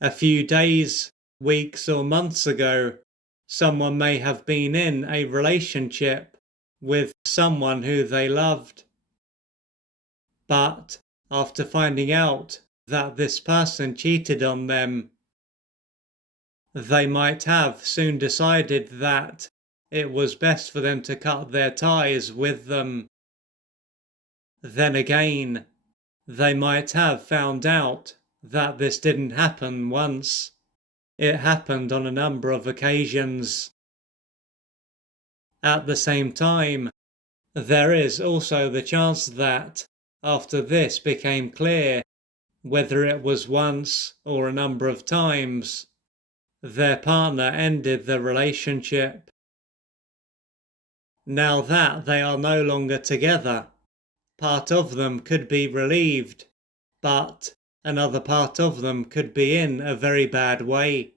A few days, weeks, or months ago, someone may have been in a relationship with someone who they loved. But after finding out that this person cheated on them, they might have soon decided that it was best for them to cut their ties with them. Then again, they might have found out that this didn't happen once. It happened on a number of occasions. At the same time, there is also the chance that, after this became clear, whether it was once or a number of times, their partner ended the relationship. Now that they are no longer together, part of them could be relieved, but another part of them could be in a very bad way.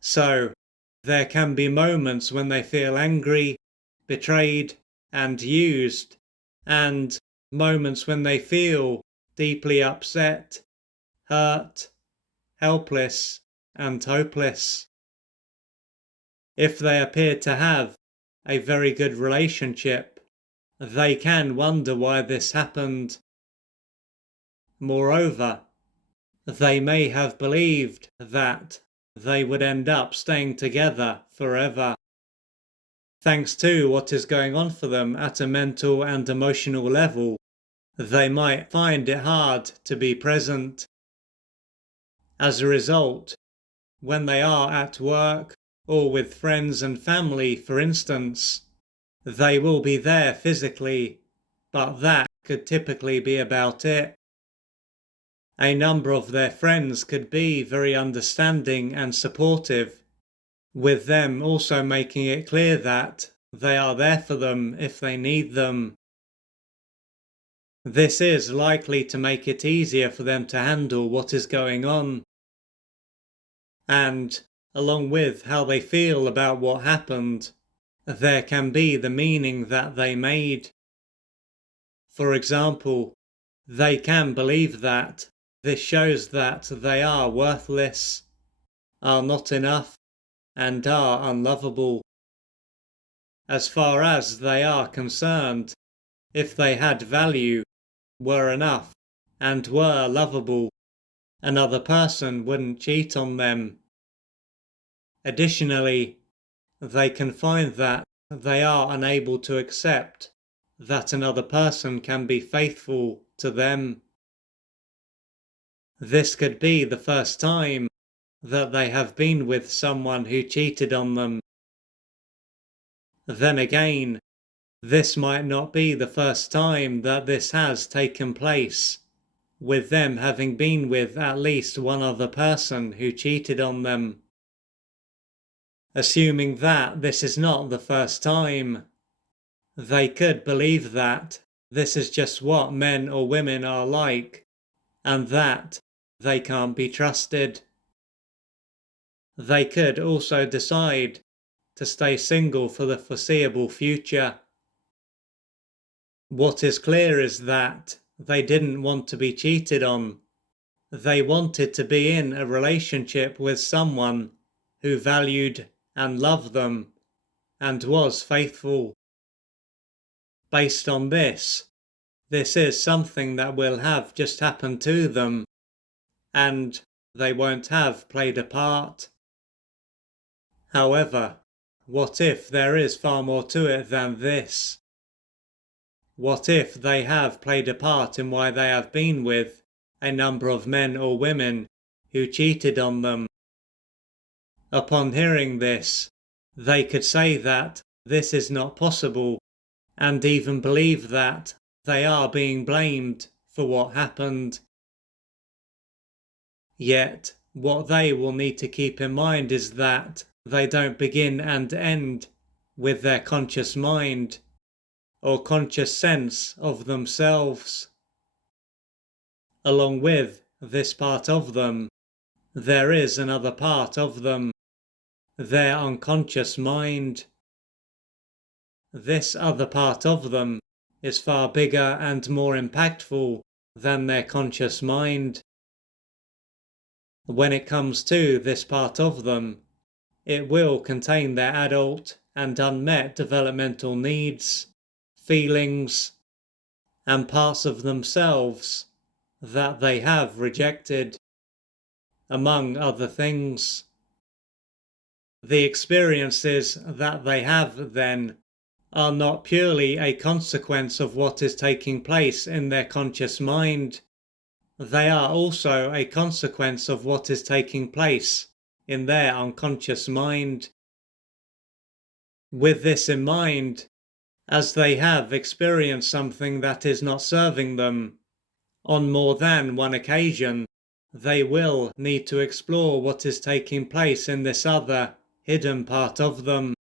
So, there can be moments when they feel angry, betrayed, and used, and moments when they feel deeply upset, hurt, helpless, and hopeless. If they appear to have a very good relationship, they can wonder why this happened. Moreover, they may have believed that they would end up staying together forever, thanks to what is going on for them at a mental and emotional level. They might find it hard to be present. As a result, when they are at work or with friends and family, for instance, they will be there physically, but that could typically be about it. A number of their friends could be very understanding and supportive, with them also making it clear that they are there for them if they need them. This is likely to make it easier for them to handle what is going on. And, along with how they feel about what happened, there can be the meaning that they made. For example, they can believe that this shows that they are worthless, are not enough, and are unlovable. As far as they are concerned, if they had value, were enough, and were lovable, another person wouldn't cheat on them. Additionally, they can find that they are unable to accept that another person can be faithful to them. This could be the first time that they have been with someone who cheated on them. Then again, this might not be the first time that this has taken place, with them having been with at least one other person who cheated on them. Assuming that this is not the first time, they could believe that this is just what men or women are like, and that they can't be trusted. They could also decide to stay single for the foreseeable future. What is clear is that they didn't want to be cheated on. They wanted to be in a relationship with someone who valued and loved them and was faithful. Based on this is something that will have just happened to them, and they won't have played a part. However, what if there is far more to it than this? What if they have played a part in why they have been with a number of men or women who cheated on them? Upon hearing this, they could say that this is not possible, and even believe that they are being blamed for what happened. Yet, what they will need to keep in mind is that they don't begin and end with their conscious mind or conscious sense of themselves. Along with this part of them, there is another part of them, their unconscious mind. This other part of them is far bigger and more impactful than their conscious mind. When it comes to this part of them, it will contain their adult and unmet developmental needs, feelings, and parts of themselves that they have rejected, among other things. The experiences that they have, then, are not purely a consequence of what is taking place in their conscious mind. They are also a consequence of what is taking place in their unconscious mind. With this in mind, as they have experienced something that is not serving them on more than one occasion, they will need to explore what is taking place in this other, hidden part of them.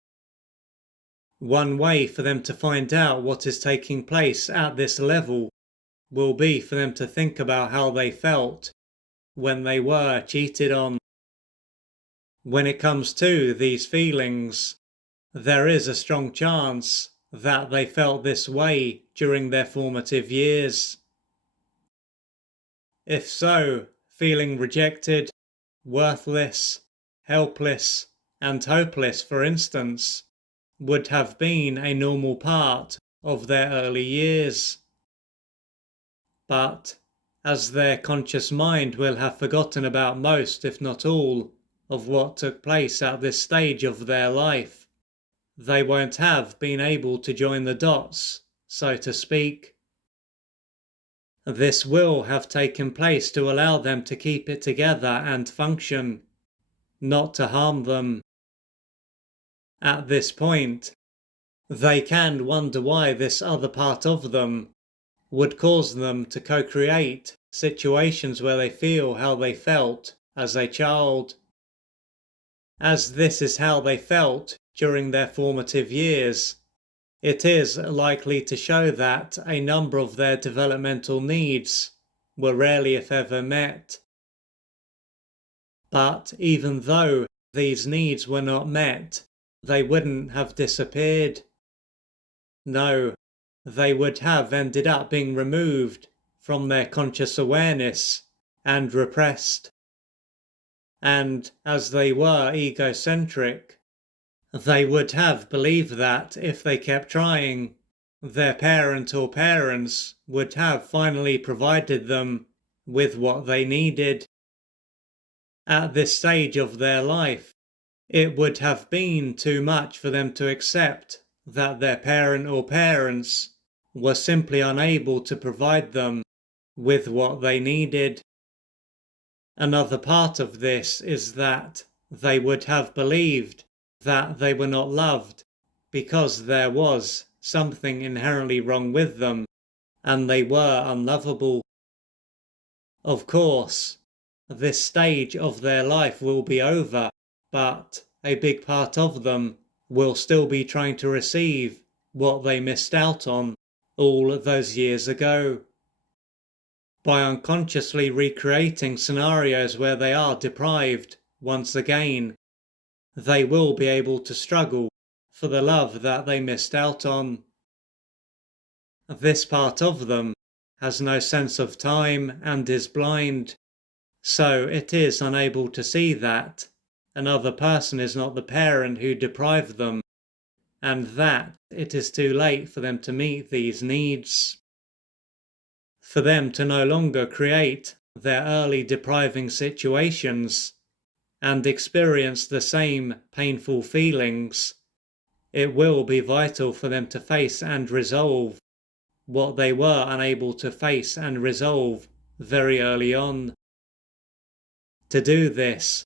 One way for them to find out what is taking place at this level will be for them to think about how they felt when they were cheated on. When it comes to these feelings, there is a strong chance that they felt this way during their formative years. If so, feeling rejected, worthless, helpless, and hopeless, for instance, would have been a normal part of their early years. But as their conscious mind will have forgotten about most, if not all, of what took place at this stage of their life, they won't have been able to join the dots, so to speak. This will have taken place to allow them to keep it together and function, not to harm them. At this point, they can wonder why this other part of them would cause them to co-create situations where they feel how they felt as a child. As this is how they felt during their formative years, it is likely to show that a number of their developmental needs were rarely if ever met. But even though these needs were not met, they wouldn't have disappeared. No, they would have ended up being removed from their conscious awareness and repressed. And as they were egocentric, they would have believed that if they kept trying, their parent or parents would have finally provided them with what they needed. At this stage of their life, it would have been too much for them to accept that their parent or parents were simply unable to provide them with what they needed. Another part of this is that they would have believed that they were not loved because there was something inherently wrong with them and they were unlovable. Of course, this stage of their life will be over, but a big part of them will still be trying to receive what they missed out on all those years ago. By unconsciously recreating scenarios where they are deprived once again, they will be able to struggle for the love that they missed out on. This part of them has no sense of time and is blind, so it is unable to see that another person is not the parent who deprived them, and that it is too late for them to meet these needs. For them to no longer create their early depriving situations and experience the same painful feelings, it will be vital for them to face and resolve what they were unable to face and resolve very early on. To do this,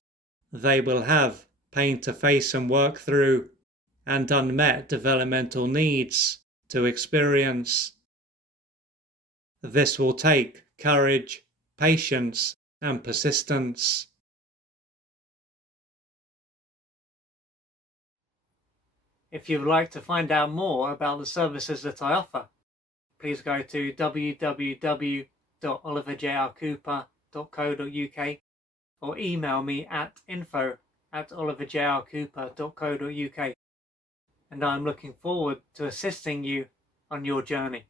they will have pain to face and work through, and unmet developmental needs to experience. This will take courage, patience, and persistence. If you would like to find out more about the services that I offer, please go to www.oliverjrcooper.co.uk or email me at info@oliverjrcooper.co.uk, and I'm looking forward to assisting you on your journey.